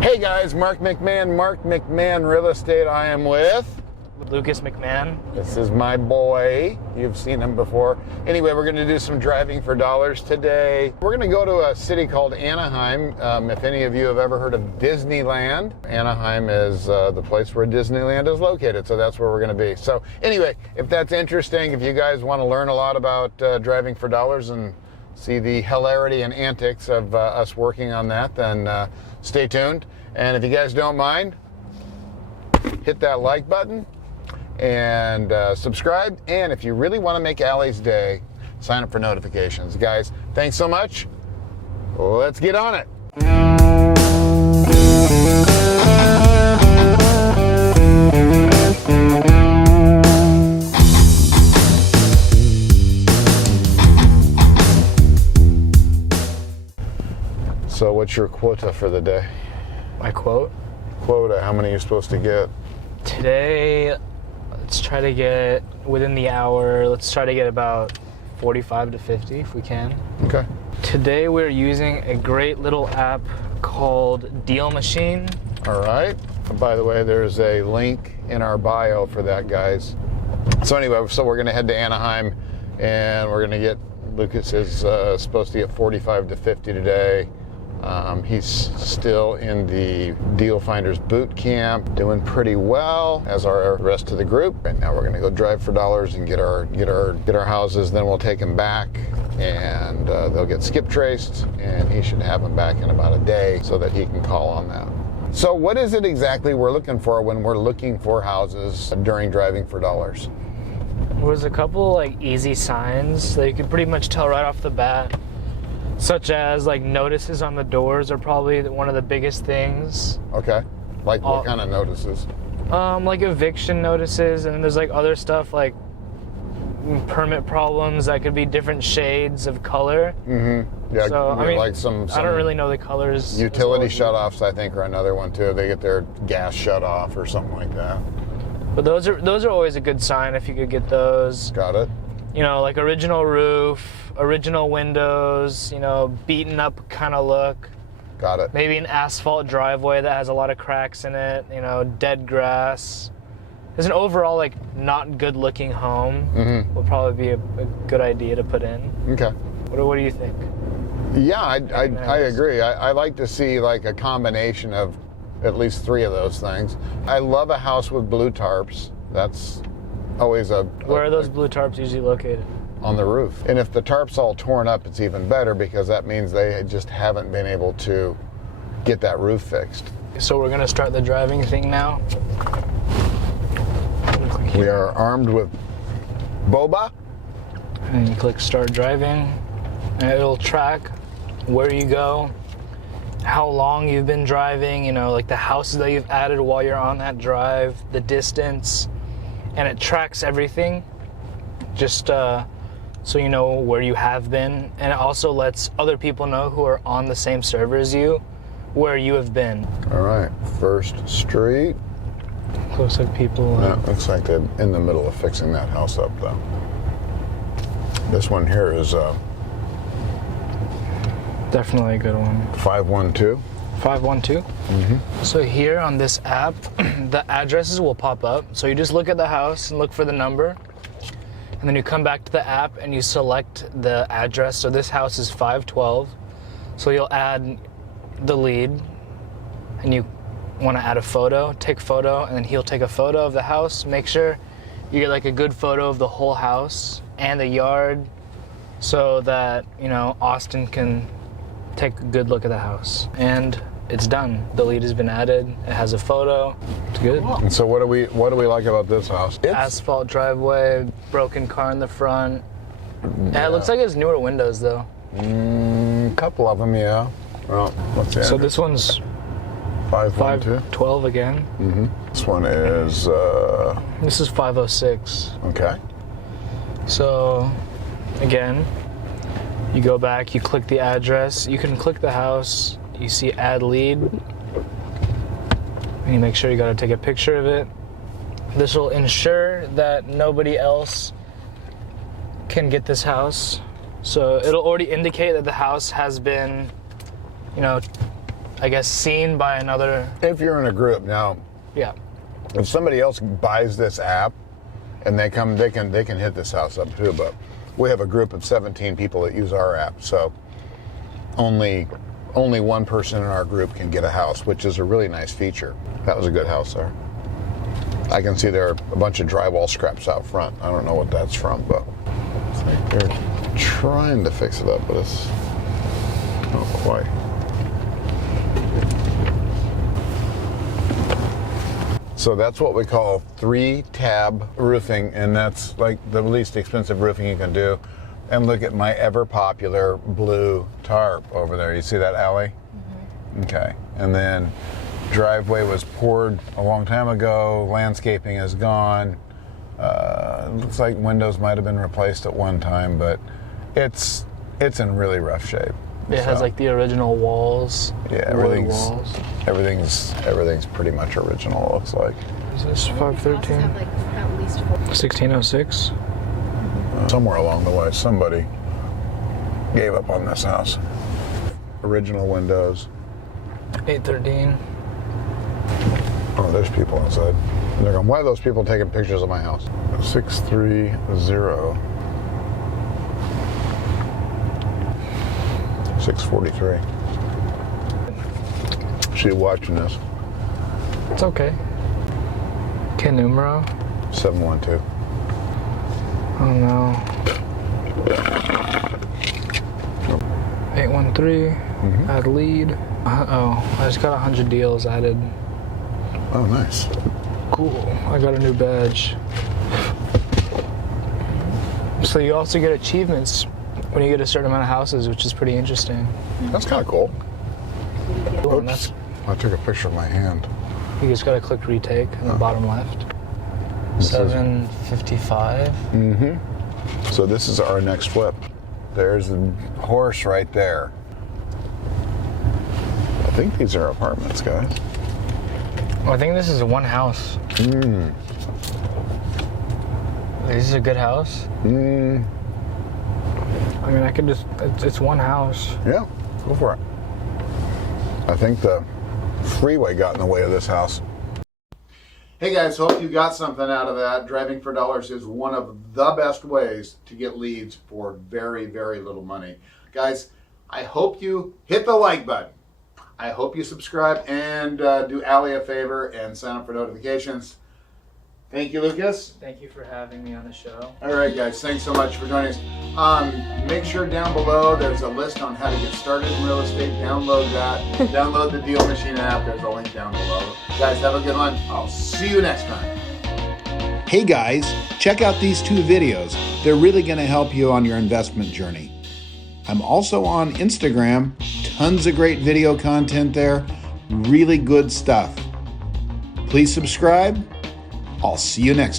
Hey guys, Mark McMahon Real Estate. I am with Lucas McMahon. This is my boy. You've seen him before. Anyway, we're going to do some driving for dollars today. We're going to go to a city called Anaheim. If any of you have ever heard of Disneyland, Anaheim is the place where Disneyland is located, so that's where we're going to be. So anyway, if that's interesting, if you guys want to learn a lot about driving for dollars and see the hilarity and antics of us working on that, then stay tuned. And if you guys don't mind, hit that like button and subscribe. And if you really want to make Allie's day, sign up for notifications. Guys, thanks so much. Let's get on it. So what's your quota for the day? My quote? Quota, how many are you supposed to get? Today, let's try to get, within the hour, let's try to get about 45 to 50 if we can. Okay. Today we're using a great little app called DealMachine. All right. By the way, there's a link in our bio for that, guys. So anyway, so we're going to head to Anaheim, and we're going to get, Lucas is supposed to get 45 to 50 today. He's still in the Deal Finders boot camp, doing pretty well, as are the rest of the group. Right now we're going to go drive for dollars and get our houses. Then we'll take them back, and they'll get skip traced, and he should have them back in about a day so that he can call on that. So what is it exactly we're looking for when we're looking for houses during driving for dollars? There's a couple like easy signs that you can pretty much tell right off the bat. Such as like notices on the doors are probably one of the biggest things. Okay. Like what kind of notices? Like eviction notices, and then there's like other stuff like permit problems that could be different shades of color. Mm-hmm. Yeah. So I mean, like some I don't really know the colors. Utility shutoffs, I think, are another one too. They get their gas shut off or something like that. But those are always a good sign if you could get those. Got it. You know, like original roof, original windows, you know, beaten up kind of look. Got it. Maybe an asphalt driveway that has a lot of cracks in it, you know, dead grass. There's an overall, like, not good looking home will probably be a good idea to put in. Okay. What do you think? Yeah, I agree. I like to see like a combination of at least 3 of those things. I love a house with blue tarps. That's always Where are those blue tarps usually located? On the roof. And if the tarp's all torn up, it's even better, because that means they just haven't been able to get that roof fixed. So we're gonna start the driving thing now. We are armed with boba. And you click start driving, and it'll track where you go, how long you've been driving, you know, like the houses that you've added while you're on that drive, the distance. And it tracks everything, just so you know where you have been, and it also lets other people know who are on the same server as you where you have been. All right, First Street. Looks like people. Yeah, looks like they're in the middle of fixing that house up, though. This one here is definitely a good one. 512. 512. So here on this app, the addresses will pop up. So you just look at the house and look for the number, and then you come back to the app and you select the address. So this house is 512. So you'll add the lead, and you want to add a photo, take photo, and then he'll take a photo of the house. Make sure you get like a good photo of the whole house and the yard, so that, you know, Austin can take a good look at the house. And it's done. The lead has been added. It has a photo. It's good. And so what do we like about this house? Asphalt driveway, broken car in the front. Yeah, it looks like it's newer windows though. Couple of them, yeah. Well, what's the So address? this one's 512. 512 again. This one is This is 506. okay. So again, you go back, you click the address, you can click the house, you see add lead, and you make sure you gotta take a picture of it. This will ensure that nobody else can get this house. So it'll already indicate that the house has been, you know, I guess, seen by another. If you're in a group now, Yeah. if somebody else buys this app and they come, they can hit this house up too. But we have a group of 17 people that use our app, so only one person in our group can get a house, which is a really nice feature. That was a good house there. I can see there are a bunch of drywall scraps out front. I don't know what that's from, but it's like they're trying to fix it up, but it's not quite. So that's what we call 3-tab roofing, and that's like the least expensive roofing you can do. And look at my ever popular blue tarp over there. You see that, Allie? Mm-hmm. Okay. And then driveway was poured a long time ago. Landscaping is gone. Looks like windows might have been replaced at one time, but it's in really rough shape. It has like the original walls. Yeah, everything's pretty much original, it looks like. Is this 513? Have like at least 4. 1606? Somewhere along the way, somebody gave up on this house. Original windows. 813. Oh, there's people inside. And they're going, why are those people taking pictures of my house? 630. 643. She watching this. It's okay. ¿Qué número? 712. Oh no. 813. Add lead. Oh, I just got 100 deals added. Oh, nice. Cool. I got a new badge. So you also get achievements when you get a certain amount of houses, which is pretty interesting. That's kind of cool. And that's, I took a picture of my hand. you just gotta click retake in the bottom left. 755. So this is our next flip. There's the horse right there. I think these are apartments, guys. Well, I think this is one house. This is a good house. I mean, I could just, it's one house. Yeah, go for it. I think the freeway got in the way of this house. Hey guys, hope you got something out of that. Driving for dollars is one of the best ways to get leads for very, very little money. Guys, I hope you hit the like button. I hope you subscribe and do Allie a favor and sign up for notifications. Thank you, Lucas. Thank you for having me on the show. All right, guys, thanks so much for joining us. Make sure down below there's a list on how to get started in real estate. Download that. Download the DealMachine app. There's a link down below. Guys, have a good one. I'll see you next time. Hey guys, check out these 2 videos. They're really going to help you on your investment journey. I'm also on Instagram. Tons of great video content there. Really good stuff. Please subscribe. I'll see you next time.